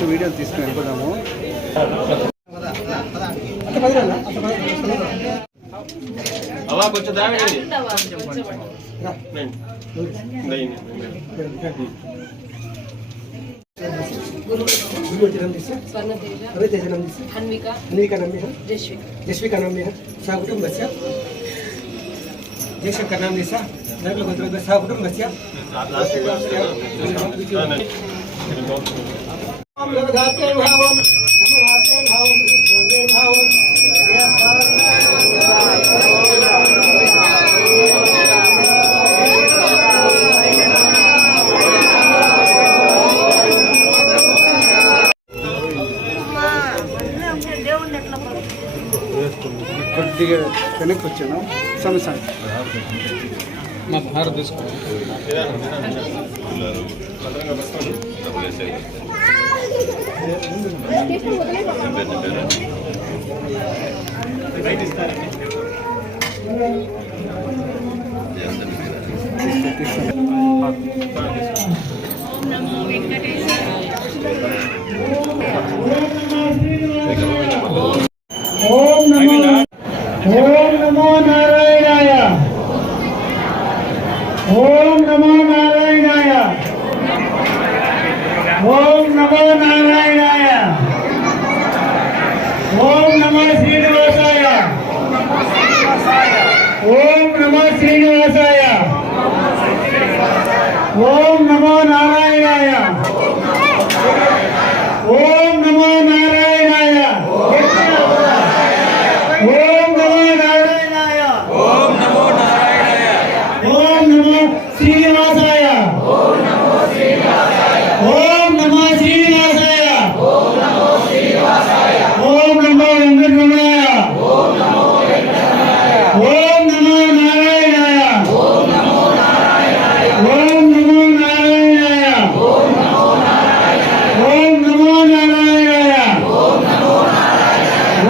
First వీడియోలు తీసుకుని వెళ్ళిపోదాము. కొద్దిగా వెనక్కి వచ్చాను. సమస్య మా భారత తీసుకోండి. ఓం నమో నారాయణాయ. ఓం నమో నారాయణాయ. ఓం నమో నారాయణాయ. ఓం నమో శ్రీనివాసాయ. ఓం నమో శ్రీనివాసాయ. ఓం నమో నారాయణాయ. ఓం నమో నారాయణాయ. ఓం నమో నారాయణాయ. ఓం నమో నారాయణాయ. ఓం నమో శ్రీనివాసాయ. ఓం నమో శ్రీనివాసాయ. ఓం నమో శ్రీనివాసాయ. ఓం నమో శ్రీనివాసాయ. ఓం నమో వెంకటరమణాయ. ఓం నమో వెంకటరమణాయ. ఓం నమో నారాయణాయ. ఓం నమో నారాయణాయ. ఓం నమో నారాయణాయ. ఓం నమో నారాయణాయ. ఓం నమో నారాయణాయ. ఓం నమో నారాయణాయ.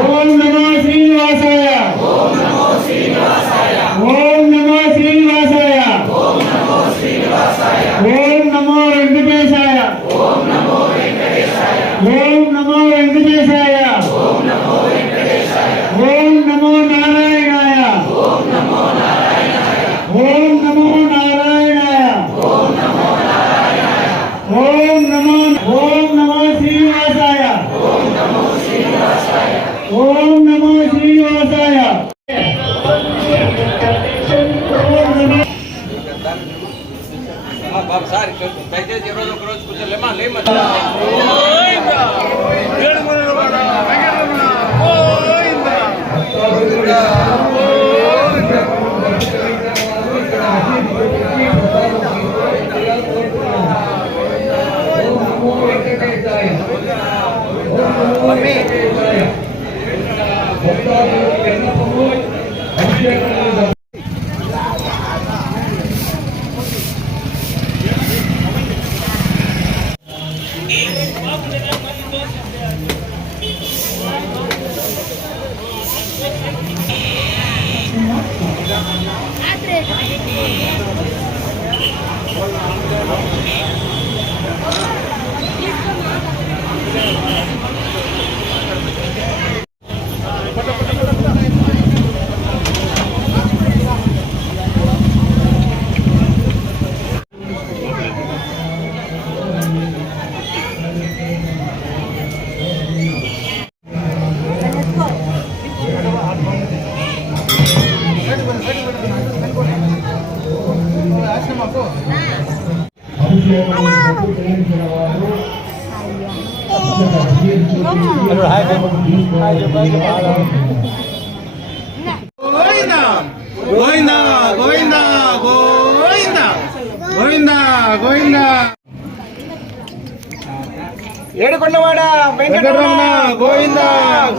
ఓం నమో శ్రీనివాసాయ. ఓం నమో శ్రీనివాసాయ. ఓం నమో శ్రీనివాసాయ. ఓం నమో శ్రీనివాసాయ. ఓం నమో వెంకటేశాయ. ఓం నమో వెంకటేశాయ. ఓం నమో వెంకటేశాయ. ఓం నమో వెంకటేశాయ. ఓం నమో నారాయణాయ. ఓం నమో నారాయణాయ. ఓం నమో నారాయణాయ. ఓం నమో నారాయణాయ. ఓం నమో ఓం నమో శ్రీనివాసాయ. ఓం నమో శ్రీనివాసాయ. ఓం నమో శ్రీనివాసాయ. బాబు సార్ దయచేసి ఈరోజు ఒక రోజు కూర్చోలేమా? లేమా గోవిందా గోవిందా గోవిందా గోవిందా గోవిందా. ఏడుకొండవాడ వెంకటరమణ గోవిందా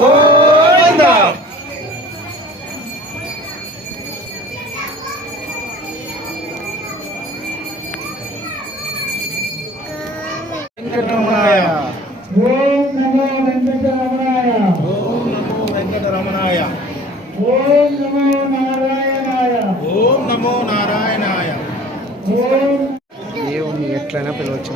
గోవిందా. వెంకటరమణాయ. ఓం నమో వెంకటరమణాయ. ఓం నమో వెంకటరమణాయ. ఓం నమో నారాయణాయ. ఓం నమో నారాయణాయ. ఓం దేవుని ఎట్లయినా పిలవచ్చు.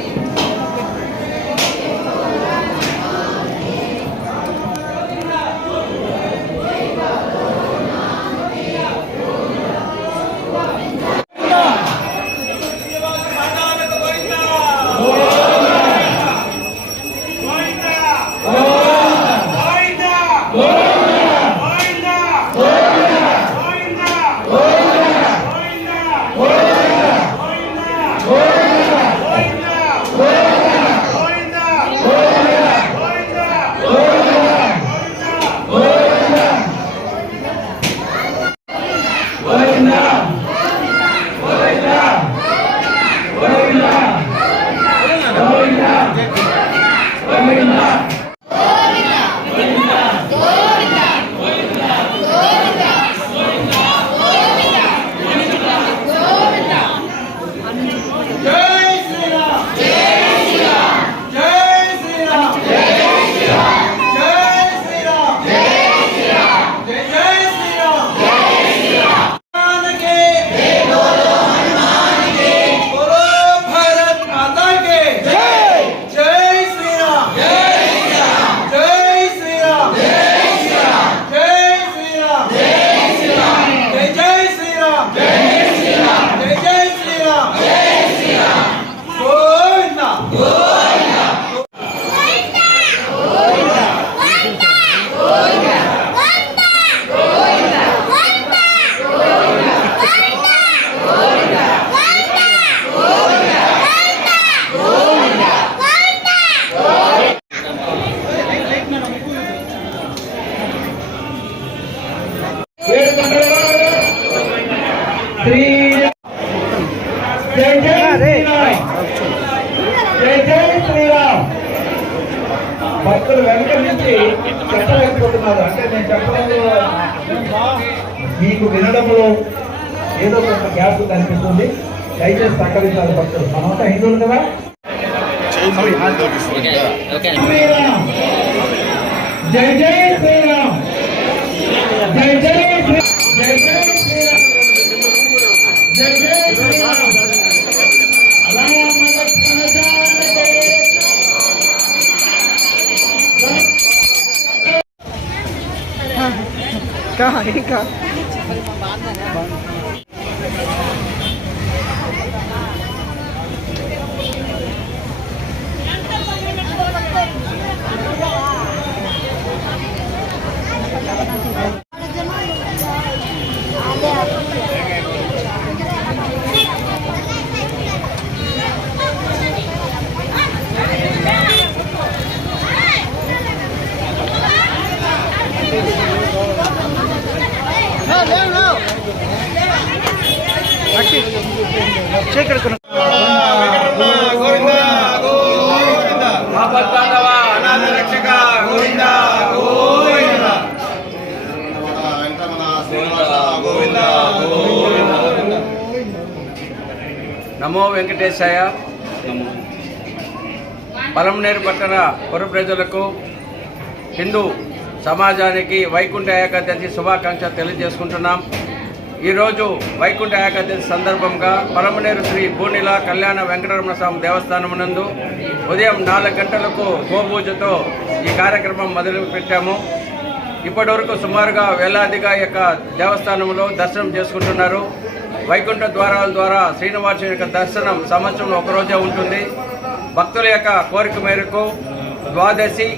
శ్రీ జై జై శ్రీరామ్, జై జై శ్రీరామ్. భక్తులు వెనక నుంచి చెప్పలేకపోతున్నారు. అంటే నేను చెప్పడంలో మీకు వినడంలో ఏదో కొంత గ్యాప్ కనిపిస్తుంది. దయచేసి సహకరించాలి భక్తులు. మనమంతా హిందువులు కదా. శ్రీరామ్, జై జై శ్రీరామ్, జై జై శ్రీ, జై జై శ్రీరామ్, జై జై శ్రీరామ్. రామ లక్ష్మణ జానకి ఇంకా గోవింద గోవింద ఆపద్బాంధవ అనాథ రక్షక గోవింద గోవింద గోవింద గోవింద. నమో వెంకటేశాయ. పలమనేరు పట్టణ పుర ప్రజలకు హిందూ సమాజానికి వైకుంఠ ఏకాదశి శుభాకాంక్షలు తెలియజేసుకుంటున్నాం. ఈరోజు వైకుంఠ ఏకాదశి సందర్భంగా పలమనేరు శ్రీ పూర్ణిల కళ్యాణ వెంకటరమణ స్వామి దేవస్థానం నందు ఉదయం 4 గంటలకు గోపూజతో ఈ కార్యక్రమం మొదలుపెట్టాము. ఇప్పటివరకు సుమారుగా వేలాదిగా యొక్క దేవస్థానంలో దర్శనం చేసుకుంటున్నారు. వైకుంఠ ద్వారాల ద్వారా శ్రీనివాసుని యొక్క దర్శనం సంవత్సరంలో ఒకరోజే ఉంటుంది. భక్తుల యొక్క కోరిక మేరకు ద్వాదశి,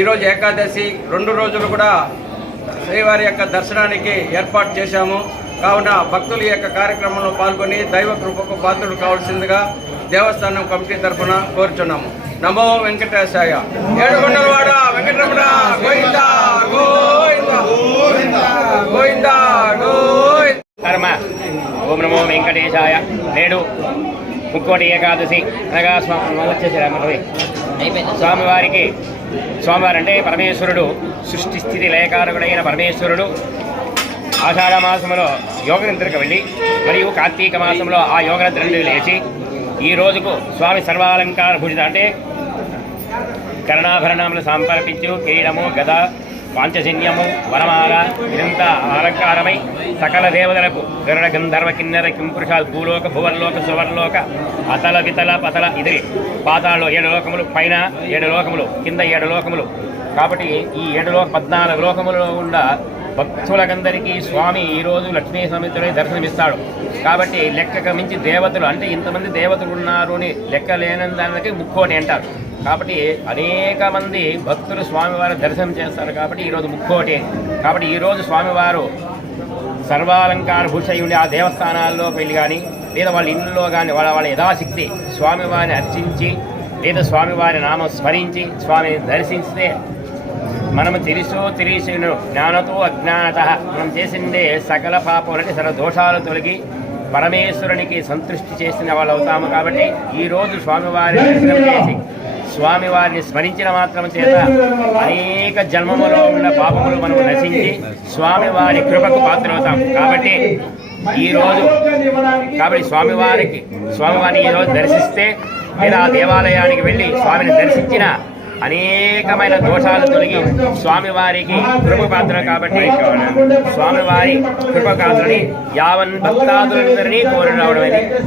ఈరోజు ఏకాదశి 2 రోజులు కూడా శ్రీవారి యొక్క దర్శనానికి ఏర్పాటు చేశాము. కావున భక్తులు ఈ యొక్క కార్యక్రమంలో పాల్గొని దైవ కృపకు పాత్రలు కావాల్సిందిగా దేవస్థానం కమిటీ తరఫున కోరుచున్నాము. నమో వెంకటేశాయ. ఏడుకొండలవాడ వెంకటరమణ గోవింద గోవింద గోవింద గోవింద. కర్మ. ఓం నమో వెంకటేశాయ. నేడు ముక్కోటి ఏకాదశి అనగా స్వామివారికి, స్వామివారు అంటే పరమేశ్వరుడు, సృష్టి స్థితి లయకారకుడైన పరమేశ్వరుడు ఆషాఢ మాసంలో యోగనిద్రకు వెళ్ళి మరియు కార్తీక మాసంలో ఆ యోగనిద్ర నుండి లేచి ఈ రోజుకు స్వామి సర్వాలంకార భూషిత అంటే కర్ణాభరణములు సమర్పించు కిరీటము, గద, పాంచజన్యము, వనమాల ఇదంతా అలంకారమై సకల దేవతలకు గరుడ గంధర్వ కిన్నెర కింపురుషాలు భూలోక భువర్లోక సువర్లోక అతల వితల పతల ఇది పాతాల్లో 7 లోకములు, పైన 7 లోకములు, కింద 7 లోకములు. కాబట్టి ఈ 14 లోకములలో ఉన్న భక్తులకందరికీ స్వామి ఈరోజు లక్ష్మీ సమితిలో దర్శనమిస్తాడు. కాబట్టి లెక్కకు మించి దేవతలు అంటే ఇంతమంది దేవతలు ఉన్నారు అని లెక్క లేనందానికి ముక్కోటి అంటారు. కాబట్టి అనేక మంది భక్తులు స్వామివారి దర్శనం చేస్తారు. కాబట్టి ఈరోజు ముక్కోటి. కాబట్టి ఈరోజు స్వామివారు సర్వాలంకార భూషై ఉండి ఆ దేవస్థానాల్లో వెళ్ళి కానీ లేదా వాళ్ళ ఇళ్ళలో కానీ వాళ్ళ యథాశక్తి స్వామివారిని అర్చించి లేదా స్వామివారి నామం స్మరించి స్వామిని దర్శిస్తే మనము తెలిసిన జ్ఞానతో అజ్ఞానత మనం చేసిందే సకల పాపములని సకల దోషాలు తొలగి పరమేశ్వరునికి సంతృష్టి చేసిన వాళ్ళు అవుతాము. కాబట్టి ఈరోజు స్వామివారి దర్శనం చేసి స్వామివారిని స్మరించిన మాత్రం చేత అనేక జన్మములో ఉన్న పాపములు మనము నశించి స్వామివారి కృపకు పాత్రమవుతాం. కాబట్టి ఈరోజు స్వామివారిని ఈరోజు దర్శిస్తే లేదా ఆ దేవాలయానికి వెళ్ళి స్వామిని దర్శించిన అనేకమైన దోషాలు తొలగి స్వామివారికి కృపపాత్ర. కాబట్టి స్వామివారి కృపపాత్రని యావన్ భక్తాదులందరినీ కోరి రావడం.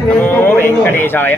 నమో వెంకటేశాయ.